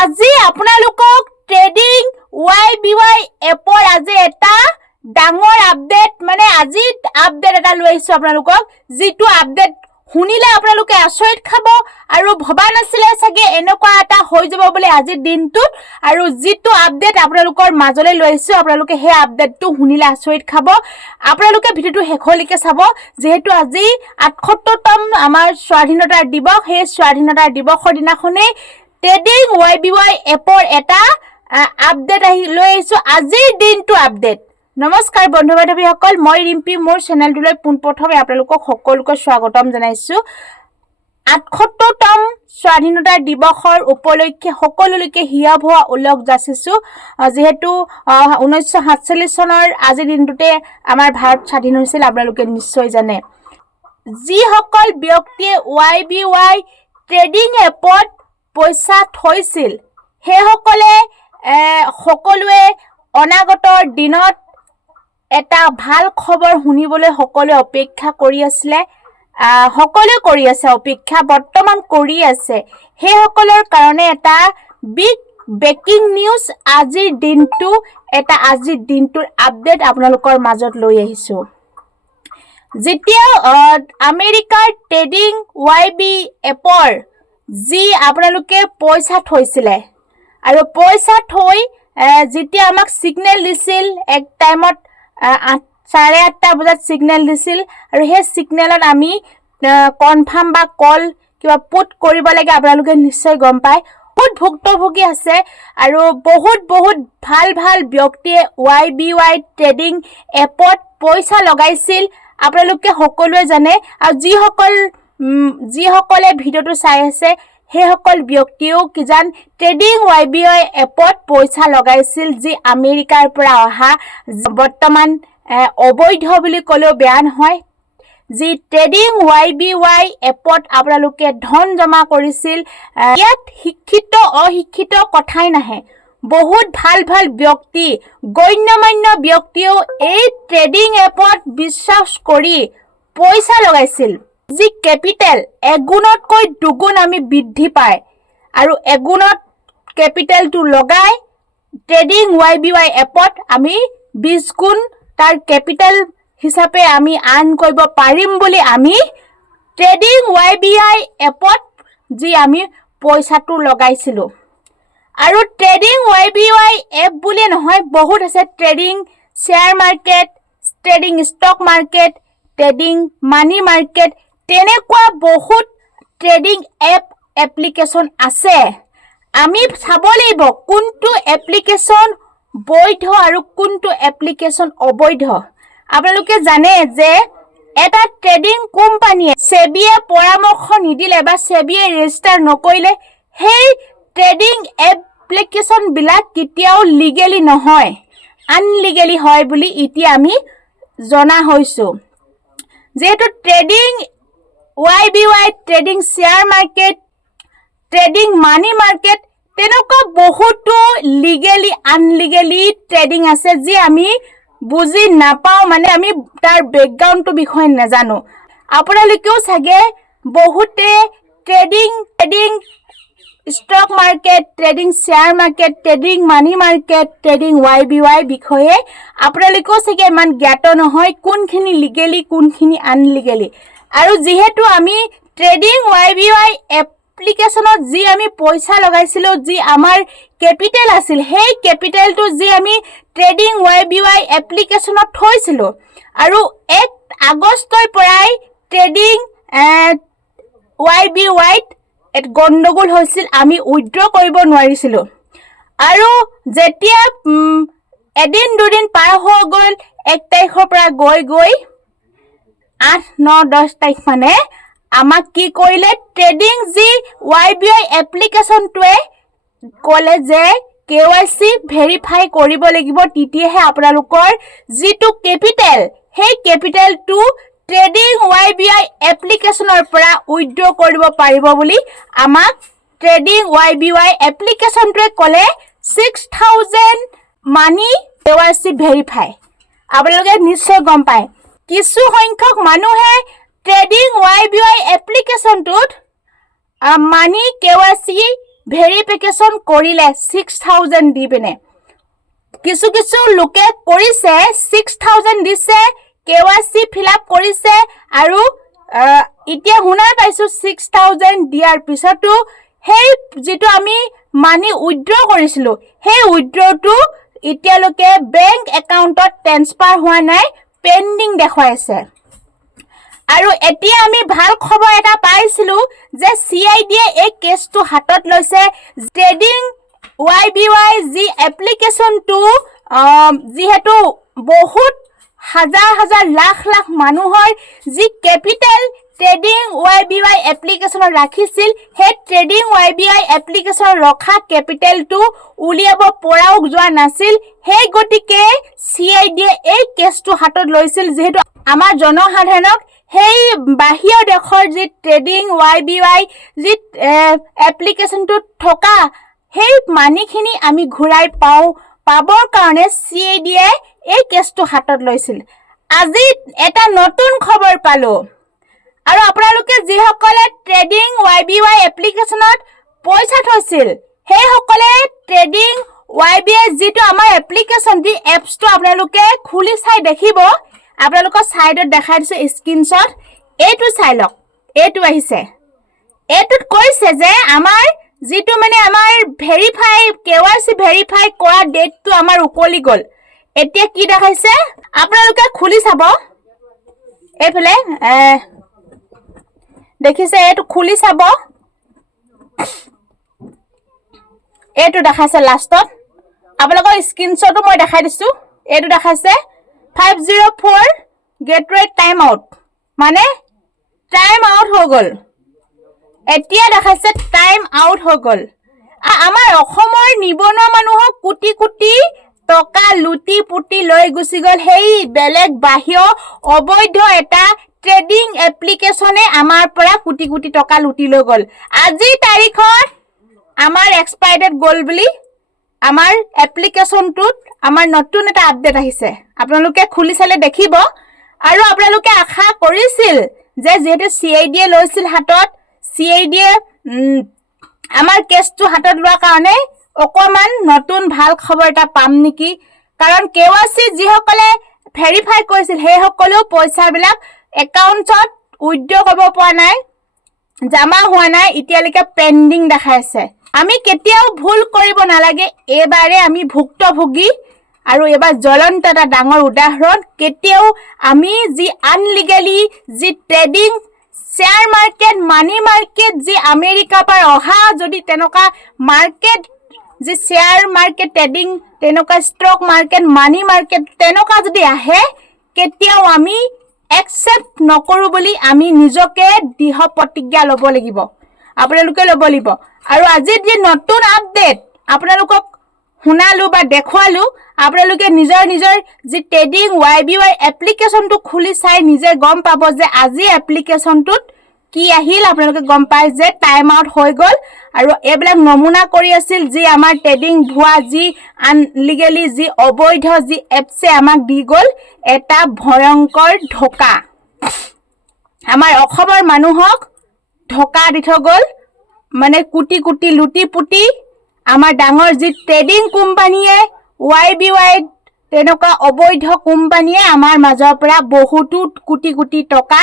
আজি আপোনালোকক trading YBY এপৰ আজি এটা ডাঙৰ আপডেট মানে আজি আপডেট এটা লৈ আহিছো আপোনালোকক যিটো আপডেট শুনিলে আপোনালোকে আচৰিত খাব আৰু ভবা নাছিলে চাগে এনেকুৱা এটা হৈ যাব বুলি আজি দিনটো আৰু যিটো আপডেট আপোনালোকৰ মাজলৈ লৈ আহিছো আপোনালোকে হে আপডেটটো শুনিলে আচৰিত খাব আপোনালোকে ভিডিওটো শেষলৈকে চাব যেহেতু আজি ৭৮তম আমাৰ স্বাধীনতা দিৱস হে স্বাধীনতা দিৱসৰ দিনাখনে ট্ৰেডিং YBY এপৰ এটা আপডেট লৈ আহিছো আজিৰ দিনটো আপডেট নমস্কাৰ বন্ধু বান্ধৱীসকল মই ৰিম্পি মোৰ চেনেলটোলৈ পোনপ্ৰথমে আপোনালোকক সকলোকে স্বাগতম জনাইছো ৭৮তম স্বাধীনতা দিৱসৰ উপলক্ষে সকলোলৈকে হিয়া ভৱা উল্লেখ যাচিছো যেহেতু 1947 চনৰ আজি দিনটোতে আমাৰ ভাৰত স্বাধীন হৈছিল আপোনালোকে নিশ্চয় জানে যিসকল ব্যক্তিয়ে YBY ট্ৰেডিং এপত পইচা থৈছিল হেসকলে সকলোৱে অনাগতৰ দিনত এটা ভাল খবৰ শুনিবলৈ সকলোৱে অপেক্ষা কৰি আছিল সকলোৱে কৰি আছে অপেক্ষা বৰ্তমান কৰি আছে হেসকলৰ কাৰণে এটা বিগ ব্ৰেকিং নিউজ আজিৰ দিনটোৰ আপডেট আপোনালোকৰ মাজত লৈ আহিছো যেতিয়া আমেৰিকাৰ ট্ৰেডিং YBY এপৰ যি আপোনালোকে পইচা থৈছিলে আৰু পইচা থৈ যেতিয়া আমাক সিগনেল দিছিল এক টাইমত 8:30 বজাত সিগনেল দিছিল আৰু হে সিগনেলত আমি কনফাৰ্ম বা কল কিবা পুট কৰিব লাগে আপোনালোকে নিশ্চয় গম পায় বহুত ভুক্তভোগী আছে আৰু বহুত ভাল ব্যক্তিয়ে YBY ট্ৰেডিং এপত পইচা লগাইছিল আপোনালোকে সকলোৱে জানে আৰু যিসকলে ভিডিওটো চাই আছে হেসকল ব্যক্তিও কিজান ট্ৰেডিং YBY এপত পইচা লগাইছিল যি আমেৰিকাৰ পৰা অহা বৰ্তমান অবৈধ বুলি ক'লেও বেয়া নহয় যি ট্ৰেডিং YBY এপত আপোনালোকে ধন জমা কৰিছিল ইয়াত শিক্ষিত অশিক্ষিত কথাই নাহে বহুত ভাল ব্যক্তি গণ্যমান্য ব্যক্তিও এই ট্ৰেডিং এপত বিশ্বাস কৰি পইচা লগাইছিল যি ক্যাপিটেল এগুণতকৈ দুগুণ আমি বৃদ্ধি পায় আৰু এগুণত ক্যাপিটেলটো লগাই ট্ৰেডিং YBY এপত আমি 20 গুণ তাৰ ক্যাপিটেল হিচাপে আমি আৰ্ন কৰিব পাৰিম বুলি আমি ট্ৰেডিং YBY এপত যি আমি পইচাটো লগাইছিলো আৰু ট্ৰেডিং YBY এপ বুলি নহয় বহুত আছে trading share market trading stock market trading money market তেনেকুৱা বহুত ট্ৰেডিং এপ্লিকেশন আছে আমি চাব লাগিব কোনটো এপ্লিকেশন বৈধ আৰু কোনটো এপ্লিকেশন অবৈধ আপোনালোকে জানে যে এটা ট্ৰেডিং কোম্পানীয়ে সেবিয়ে পৰামৰ্শ নিদিলে বা সেবিয়ে ৰেজিষ্টাৰ নকৰিলে সেই ট্ৰেডিং এপ্লিকেশন বিলাক কেতিয়াও লিগেলি নহয় আনলিগেলি হয় বুলি ইতি আমি জনা হৈছো যেহেতু trading YBY trading share market trading money market তেনেকুৱা বহুতো লিগেলি আনলিগেলি ট্ৰেডিং আছে যি আমি বুজি নাপাও মানে আমি তাৰ ব্যাকগ্ৰাউণ্ডটো বিষয় নাজানো আপোনালোকেও চাগে বহুতে trading stock market trading share market trading money market trading YBY বিষয়ে আপোনালোকেও চাগে ইমান জ্ঞাত নহয় কোনখিনি লিগেলি কোনখিনি আনলিগেলি আৰু যেহেতু আমি ট্ৰেডিং YBY এপ্লিকেশনত যি আমি পইচা লগাইছিলো যি আমাৰ ক্যাপিটেল আছিল সেই ক্যাপিটেলটো যি আমি ট্ৰেডিং YBY এপ্লিকেশনত থৈছিলো আৰু 1 আগষ্টৰ পৰাই ট্ৰেডিং YBY এট গণ্ডগোল হৈছিল আমি উইথড্ৰ কৰিব নোৱাৰিছিলো আৰু যেতিয়া এদিন দুদিন পাৰ হৈ গ'ল 1 তাৰিখৰ পৰা গৈ 8, 9, 10 তাৰিখ মানে আমাক কি কৰিলে ট্ৰেডিং যি YBY এপ্লিকেশনটোৱে ক'লে যে KYC ভেৰিফাই কৰিব লাগিব তেতিয়াহে আপোনালোকৰ যিটো ক্যাপিটেল সেই ক্যাপিটেলটো ট্ৰেডিং YBY এপ্লিকেশনৰ পৰা উইথড্ৰ কৰিব পাৰিব বুলি আমাক ট্ৰেডিং YBY এপ্লিকেশনটোৱে ক'লে 6000 মানি KYC ভেৰিফাই আপোনালোকে নিশ্চয় গম পায় কিছু সংখ্যক মানুহে ট্ৰেডিং YBY এপ্লিকেশনটোত মানি KYC ভেৰিফিকেশ্যন কৰিলে 6000 দি পিনে কিছু লোকে কৰিছে 6000 দিছে KYC ফিল আপ কৰিছে আৰু এতিয়া শুনা পাইছো 6000 দিয়াৰ পিছতো সেই যেটো আমি মানি উইথড্ৰ কৰিছিলো সেই উইথড্ৰটো এতিয়ালৈকে বেংক একাউণ্টত ট্ৰান্সফাৰ হোৱা নাই পেন্ডিং দেখাই আছে আৰু এতিয়া আমি ভাল খবৰ এটা পাইছিলো যে CID এই কেছটো হাতত লৈছে ট্ৰেডিং YBY জি এপ্লিকেশনটো যেহেতু বহুত হাজাৰ লাখ মানুহৰ যি কেপিটেল ট্ৰেডিং YBY এপ্লিকেশনত ৰাখিছিল হে ট্ৰেডিং YBY এপ্লিকেশন ৰখা কেপিটেলটো উলিয়াব পৰাও যোৱা নাছিল হে গতিকে CID এই কেছটো হাতত লৈছিল যেহেতু আমাৰ জনসাধাৰণক হেই বাহিৰ দেশৰ যি ট্ৰেডিং YBY যি এপ্লিকেশনটো থকা হেই মানিখিনি আমি ঘূৰাই পাবৰ কাৰণে CID এই কেছটো হাতত লৈছিল আজি এটা নতুন খবৰ পালো আৰু আপোনালোকে যিসকলে ট্ৰেডিং YBY এপ্লিকেশনত পইচা থৈছিল সেই সকলে ট্ৰেডিং YBY যেটো আমাৰ এপ্লিকেশন দি এপছটো আপোনালোকে খুলি চাই দেখিব আপোনালোকৰ সাইডত দেখাই দিছো স্ক্ৰিনশ্বট এইটো চাই লওক এইটো আহিছে এইটোত কৈছে যে আমাৰ যেটো মানে আমাৰ ভেৰিফাই KYC ভেৰিফাই কৰা ডেটটো আমাৰ উকলি গল এতিয়া কি দেখাইছে আপোনালোকে খুলি চাব এইফালে দেখিছে এইটো খুলি চাব এইটো দেখাইছে লাষ্টত আপোনালোকৰ স্ক্ৰিনশ্বটটো মই দেখাই দিছো এইটো দেখাইছে 504 গেটৱে টাইম আউট মানে টাইম আউট হৈ গল এতিয়া দেখাইছে টাইম আউট হৈ গল আমাৰ অসমৰ নিবনুৱা মানুহক কোটি টকা লুটি পুটি লৈ গুছি গল হেই বেলেগ বাহিৰ অবৈধ এটা ট্ৰেডিং এপ্লিকেশনে আমাৰ পৰা কোটি টকা লুটি লৈ গল আজি তাৰিখত আমাৰ এক্সপায়াৰ্ড গল বুলি আমাৰ এপ্লিকেশনটোত আমাৰ নতুন এটা আপডেট আহিছে আপোনালোকে খুলি চালে দেখিব আৰু আপোনালোকে আশা কৰিছিল যে যেহেতু CID লৈছিল হাতত CID আমাৰ কেছটো হাতত লোৱা কাৰণে অকমান নতুন ভাল খবৰ এটা পাম নেকি কাৰণ KYC যিসকলে ভেৰিফাই কৰিছিল সেই সকলো পইচাবিলাক একাউণ্টত উইথড্ৰ কৰিব পৰা নাই জমা হোৱা নাই এতিয়ালৈকে পেন্ডিং দেখাইছে আমি কেতিয়াও ভুল কৰিব নালাগে এবাৰে আমি ভুক্তভোগী আৰু এবাৰ জ্বলন্ত এটা ডাঙৰ উদাহৰণ কেতিয়াও আমি যি আনলিগেলি যি ট্ৰেডিং শেয়াৰ মাৰ্কেট মানি মাৰ্কেট যি আমেৰিকা পৰা অহা যদি তেনেকা মাৰ্কেট যি শেয়াৰ মাৰ্কেট ট্ৰেডিং তেনেকা ষ্টক মাৰ্কেট মানি মাৰ্কেট তেনেকা যদি আহে কেতিয়াও আমি একসেপ্ট নকৰো বুলি আমি নিজকে দৃঢ় প্ৰতিজ্ঞা ল'ব লাগিব আপোনালোকে ল'ব লাগিব আৰু আজি যি নতুন আপডেট আপোনালোকক শুনালো বা দেখুৱালো আপোনালোকে নিজৰ যি ট্ৰেডিং YBY এপ্লিকেশনটো খুলি চাই নিজে গম পাব যে আজি এপ্লিকেশনটোত কি আহিল আপোনালোকে গম পায় যে টাইম আউট হৈ গল আৰু এবিলাক নমুনা কৰি আছিল যি আমাৰ ট্ৰেডিং ভুৱা যি আনলিগেলি যি অবৈধ যি এপছে আমাক দি গল এটা ভয়ংকৰ ধোকা আমাৰ অসমৰ মানুহক ধোকা দি থৈ গল মানে কোটি লুটি পুটি আমাৰ ডাঙৰ যি ট্ৰেডিং কোম্পানীয়ে YBY তেনেকা অবৈধ কোম্পানীয়ে আমাৰ মাজৰ পৰা বহুতো কোটি টকা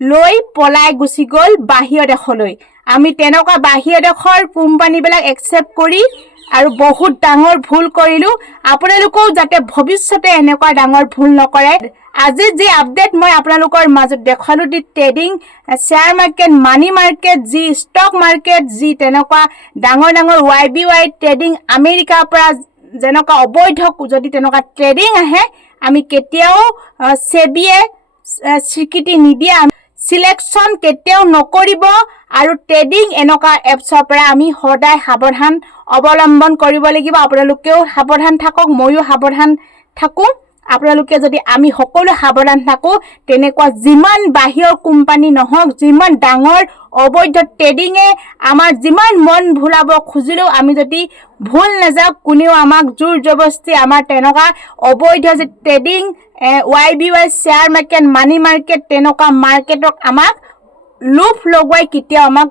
লৈ পলাই গুছি গল বাহিৰ দেশলৈ আমি তেনেকা বাহিৰ দেশৰ কোম্পানীবিলাক একসেপ্ট কৰি আৰু বহুত ডাঙৰ ভুল কৰিলো আপোনালোকও যাতে ভৱিষ্যতে এনেকুৱা ডাঙৰ ভুল নকৰে আজি যি আপডেট মই আপোনালোকৰ মাজত দেখালো দি ট্ৰেডিং শেয়াৰ মাৰ্কেট মানি মাৰ্কেট যি ষ্টক মাৰ্কেট যি তেনেকুৱা ডাঙৰ YBY ট্ৰেডিং আমেৰিকাৰ পৰা যেনেকুৱা অবৈধ যদি তেনেকুৱা ট্ৰেডিং আহে আমি কেতিয়াও সেবিয়ে স্বীকৃতি নিদিয়ে সিলেকশন কেতিয়াও নকৰিব আৰু ট্ৰেডিং এনেকুৱা এপছৰ পৰা আমি সদায় সাৱধান অৱলম্বন কৰিব লাগিব আপোনালোকেও সাৱধান থাকক ময়ো সাৱধান থাকো আপোনালোকে যদি আমি সকলো সাৱধান থাকো তেনেকুৱা যিমান বাহিৰ কোম্পানী নহওক যিমান ডাঙৰ অবৈধ ট্ৰেডিংয়ে আমাৰ যিমান মন ভুলাব খুজিলো আমি যদি ভুল নাযাও কোনেও আমাক জোৰ জবস্তি আমাৰ তেনেকুৱা অবৈধ যে ট্ৰেডিং YBY শেয়াৰ মাৰ্কেট মানি মাৰ্কেট তেনেকুৱা মাৰ্কেটক আমাক লুফ লগৱাই কেতিয়াও আমাক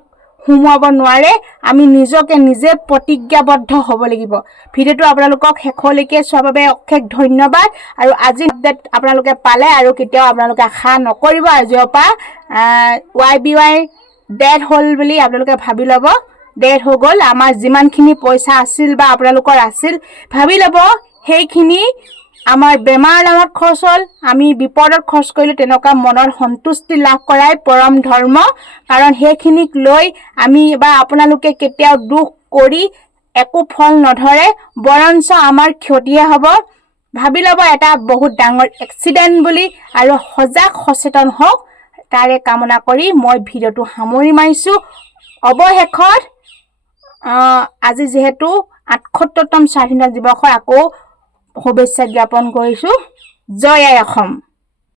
সোমোৱাব নোৱাৰে আমি নিজকে নিজে প্ৰতিজ্ঞাবদ্ধ হ'ব লাগিব ভিডিঅ'টো আপোনালোকক শেষলৈকে চোৱাৰ বাবে অশেষ ধন্যবাদ আৰু আজি আপডেট আপোনালোকে পালে আৰু কেতিয়াও আপোনালোকে আশা নকৰিব আজিৰ পৰা YBY ডেড হ'ল বুলি আপোনালোকে ভাবি ল'ব ডেড হৈ গ'ল আমাৰ যিমানখিনি পইচা আছিল বা আপোনালোকৰ আছিল ভাবি ল'ব সেইখিনি আমাৰ বেমাৰ নামত খৰচ হ'ল আমি বিপদত খৰচ কৰিলো তেনেকুৱা মনৰ সন্তুষ্টি লাভ কৰাই পৰম ধৰ্ম কাৰণ সেইখিনিক লৈ আমি বা আপোনালোকে কেতিয়াও দুখ কৰি একো ফল নধৰে বৰঞ্চ আমাৰ ক্ষতিয়ে হ'ব ভাবি ল'ব এটা বহুত ডাঙৰ এক্সিডেন্ট বুলি আৰু সজাগ সচেতন হওক তাৰে কামনা কৰি মই ভিডিঅ'টো সামৰি মাৰিছো অৱশেষত আজি যেহেতু ৭৮তম স্বাধীনতা দিৱসৰ আকৌ শুভেচ্ছা জ্ঞাপন কৰিছো জয় আই অসম